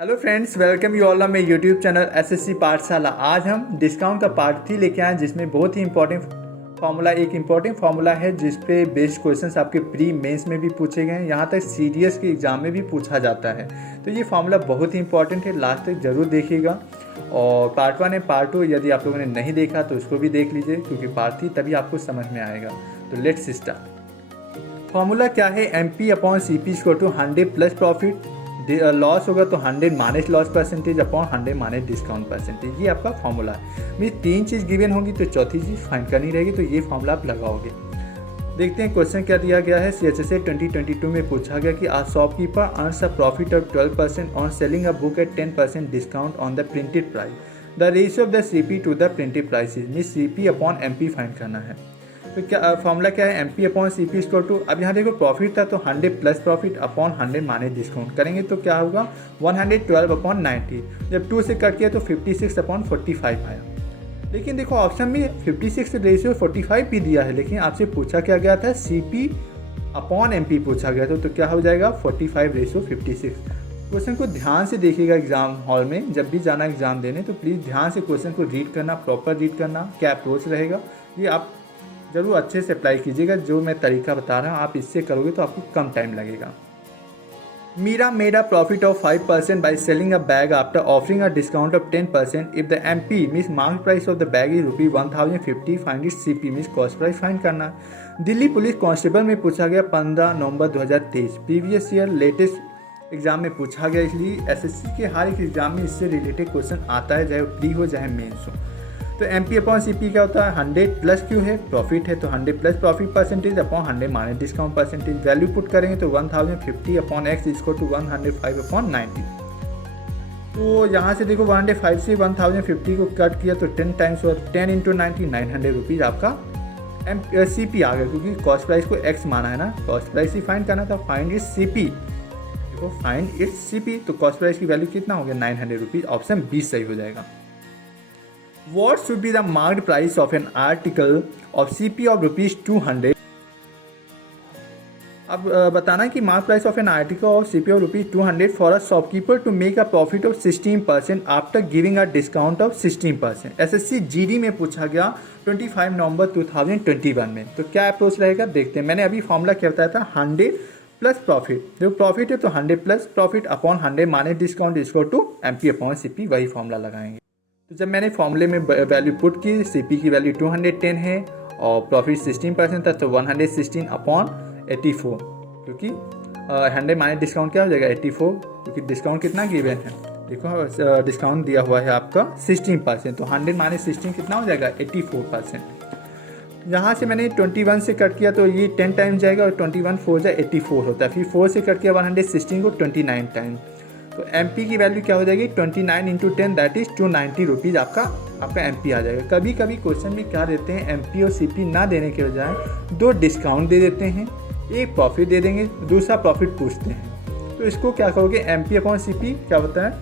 Hello friends, welcome you all on my YouTube channel SSC पाठशाला। आज हम discount का पार्ट 3 लेके आए हैं, जिसमें बहुत ही इंपॉर्टेंट फार्मूला है जिस पे बेस्ड क्वेश्चंस आपके प्री मेंस में भी पूछे गए हैं, यहाँ तक सीडीएस के एग्जाम में भी पूछा जाता है। तो ये फार्मूला बहुत ही इंपॉर्टेंट है, लास्ट तक जरूर देखिएगा। और पार्ट 1 है, पार्ट 2 यदि आप लोगों ने नहीं देखा तो उसको भी देख लीजिए, क्योंकि पार्ट 3 तभी आपको समझ में आएगा। तो लेट्स स्टार्ट। फार्मूला क्या है? MP/CP = 100 प्लस प्रॉफिट, लॉस होगा तो 100 minus loss percentage upon 100 minus discount percentage. ये आपका फॉर्मूला है। ये तीन चीज़ गिवन होगी तो चौथी चीज़ फाइंड करनी रहेगी, तो ये फॉर्मूला आप लगाओगे। देखते हैं क्वेश्चन क्या दिया गया है। CHSA 2022 में पूछा गया कि a shopkeeper earns a profit of 12% on selling a book at 10% discount on the printed price. The ratio of the CP to the printed price is mean CP/MP find करना है। तो क्या फॉर्मूला क्या है? MP/CP = अब यहाँ देखो profit था तो 100 plus profit upon 100 minus discount करेंगे तो क्या होगा? 112/90। जब 2 से कट किया तो 56/45 आया। लेकिन देखो ऑप्शन में 56 रेशियो 45 भी दिया है, लेकिन आपसे पूछा क्या गया था? CP/MP पूछा गया था, तो क्या हो जाएगा? 45:56। क्वेश्चन को ध्यान से देखिएगा एग्जाम हॉल में, जब भी जाना एग्जाम देने तो प्लीज़ ध्यान से क्वेश्चन को रीड करना, प्रॉपर रीड करना, क्या अप्रोच रहेगा ये आप ज़रूर अच्छे से अप्लाई कीजिएगा। जो मैं तरीका बता रहा हूँ आप इससे करोगे तो आपको कम टाइम लगेगा। Meera made a profit of 5% by selling a bag after offering a discount of 10%। If the MP means market price of the bag is ₹1050, find it CP means cost price फाइंड करना। दिल्ली पुलिस कांस्टेबल में पूछा गया 15 नवंबर 2023। Previous year latest exam में पूछा गया, इसलिए SSC के हर एक एग्जाम में इससे रिलेटेड क्वेश्चन आता है, चाहे प्री हो चाहे मेंस हो। तो MP/CP क्या होता है? 100 प्लस क्यों है? प्रॉफिट है तो 100 plus profit percentage upon 100 minus discount percentage. Value put करेंगे तो 1050/x = 105/90। तो यहाँ से देखो 105 से 1050 को कट किया तो 10 टाइम्स हुआ, 10 × 90 900 रुपीज़ आपका CP आ गया, क्योंकि कॉस्ट प्राइस को x माना है ना, कॉस्ट प्राइस ही फाइंड करना था। फाइंड इट CP, देखो फाइंड इट CP, तो कॉस्ट प्राइस की वैल्यू कितना हो गया? 900 रुपीज़। ऑप्शन 20 सही हो जाएगा। What should be the marked price of an article of CP of ₹200? अब बताना कि mark price of an article of CP of ₹200 for a shopkeeper to make a profit of 16% after giving a discount of 16%। SSC GD में पूछा गया 25 नवंबर 2021 में। तो क्या approach रहेगा देखते हैं। मैंने अभी फॉर्मूला क्या बताया था? 100 प्लस प्रॉफिट। जो प्रॉफिट है तो 100 plus profit upon 100 minus discount = MP/CP, वही फॉर्मूला लगाएंगे। तो जब मैंने फॉर्मूले में वैल्यू पुट की, CP की वैल्यू 210 है और प्रॉफिट 16% था, तो 116/84, क्योंकि 100 माइनस डिस्काउंट क्या हो जाएगा? 84, क्योंकि डिस्काउंट कितना गिवन है? देखो डिस्काउंट दिया हुआ है आपका 16%, तो 100 माइनस 16 कितना हो जाएगा? 84%। यहाँ से मैंने 21 से कट किया तो ये 10 टाइम्स जाएगा और 21 4 जा 84 होता है। फिर 4 से कट किया 116 को 29 टाइम्स, तो MP की वैल्यू क्या हो जाएगी? 29 × 10 दैट इज 290 रुपीज़ आपका MP आ जाएगा। कभी कभी क्वेश्चन में क्या देते हैं? MP और CP ना देने के बजाय 2 डिस्काउंट दे देते हैं, एक प्रॉफिट दे देंगे, दूसरा प्रॉफिट पूछते हैं। तो इसको क्या करोगे? MP/CP क्या होता है?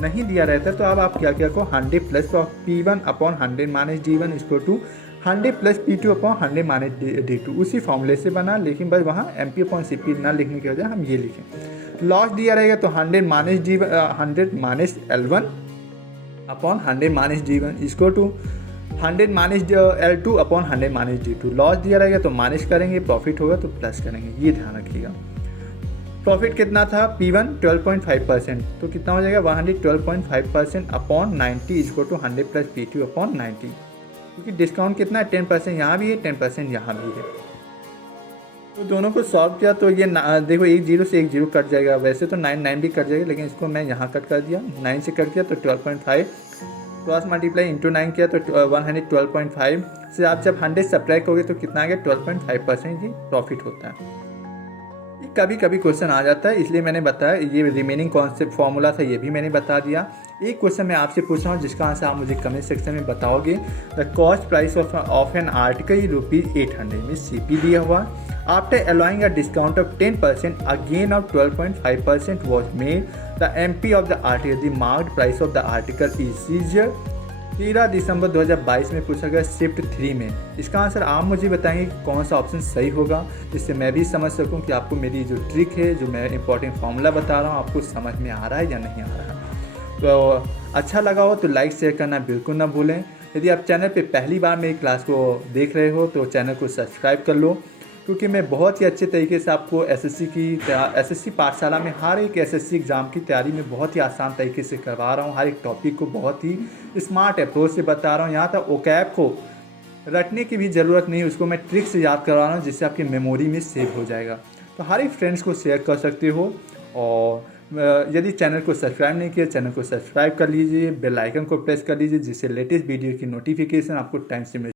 नहीं दिया रहता तो अब आप क्या करो? 100 plus P1/100 minus D1 = 100 plus P2/100 minus D2। उसी फॉर्मूले से बना, लेकिन बस वहाँ MP/CP ना लिखने के बजाय हम ये लिखें। लॉस दिया रहेगा तो 100 minus L1 upon 100 minus D1 = 100 minus L2 upon 100 minus D2। Loss दिया रहेगा तो माइनस करेंगे, प्रॉफिट होगा तो प्लस करेंगे, ये ध्यान रखिएगा। प्रॉफिट कितना था? P1 12.5%, तो कितना हो जाएगा? 112.5% अपॉन 90 = 100 प्लस P2/90, क्योंकि डिस्काउंट कितना है? 10% यहाँ भी है, 10% यहाँ भी है। तो दोनों को सॉल्व किया तो ये देखो एक 0 से एक 0 कट जाएगा। वैसे तो 9 भी कट जाएगा, लेकिन इसको मैं यहाँ कट कर दिया। 9 से कट किया तो 12.5 क्रॉस मल्टीप्लाई × 9 किया तो 112.5 से आप जब 100 सब्ट्रैक्ट करोगे तो कितना आ गया? 12.5% ही प्रॉफिट होता है। ये कभी कभी क्वेश्चन आ जाता है, इसलिए मैंने बताया। ये रिमेनिंग कॉन्सेप्ट फॉर्मूला था, ये भी मैंने बता दिया। एक क्वेश्चन मैं आपसे पूछ रहा हूँ जिसका आंसर आप मुझे कमेंट सेक्शन में बताओगे। The cost price of an article is ₹800 means CP दिया हुआ। After allowing a discount of 10%, a gain of 12.5% was made. The MP of the article, the marked price of the article is 13 दिसंबर 2022 में पूछा गया shift 3 में। इसका answer आप मुझे बताएंगे कि कौन सा ऑप्शन सही होगा, जिससे मैं भी समझ सकूं कि आपको मेरी जो ट्रिक है, जो मैं इंपॉर्टेंट फार्मूला बता रहा हूं, आपको समझ में आ रहा है या नहीं आ रहा है। तो अच्छा लगा हो तो लाइक शेयर करना बिल्कुल ना भूलें। यदि आप चैनल पे पहली बार मेरी क्लास को देख रहे हो तो चैनल को सब्सक्राइब कर लो, क्योंकि मैं बहुत ही अच्छे तरीके से आपको एसएससी पाठशाला में हर एक एसएससी एग्ज़ाम की तैयारी में बहुत ही आसान तरीके से करवा रहा हूँ। हर एक टॉपिक को बहुत ही स्मार्ट अप्रोच से बता रहा हूँ। यहाँ तक ओकैब को रटने की भी ज़रूरत नहीं, उसको मैं ट्रिक से याद करवा रहा हूँ, जिससे आपकी मेमोरी में सेव हो जाएगा। तो हर एक फ्रेंड्स को शेयर कर सकते हो। और यदि चैनल को सब्सक्राइब नहीं किया, चैनल को सब्सक्राइब कर लीजिए, बेल आइकन को प्रेस कर लीजिए, जिससे लेटेस्ट वीडियो की नोटिफिकेशन आपको टाइम से मिल